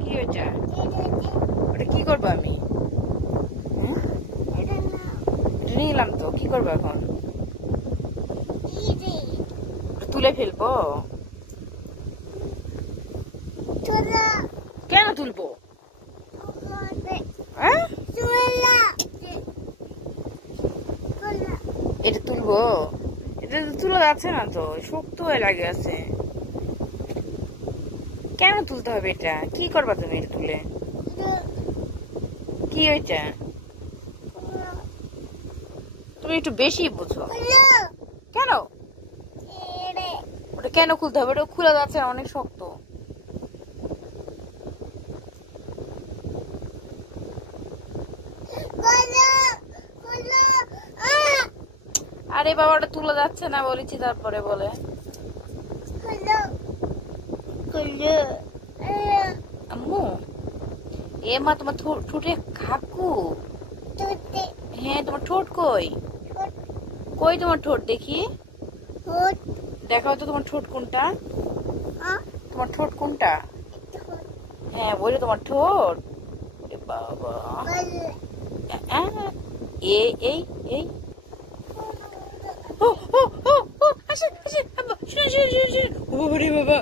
কি হয়েছে? ওটা কি করবো আমি? নিলাম তো, কি করবো এখন? তুলে ফেলবো? কেন তুলবো? এটা তুলবো? এটা তো তুলা যাচ্ছে না তো, শক্ত হয়ে লাগে আছে। কেন তুলতে হবে এটা? কি করবা তুমি এটা তুলে? কি হয়েছে? তুমি একটু বেশি বুঝো। কেন ওটা কেন খুলতে হবে? ওটা খোলা যাচ্ছে না, অনেক শক্ত। আরে বাবা, ওটা তুলা যাচ্ছে না বলেছি, তারপরে বলে আম্মু। এ মা, তোমার ঠোঁটে কাকু। হ্যাঁ, তোমার ঠোঁট কই? কই তোমার ঠোঁট দেখি? দেখাও তো তোমার ঠোঁট কোনটা? তোমার ঠোঁট কোনটা? হ্যাঁ, বলে তোমার ঠোঁট। বাবা, এই এই এই ও ও ও ও আসে আসে, আব্বা শুনে শুনে শুনে শুনে। ওরে বাবা,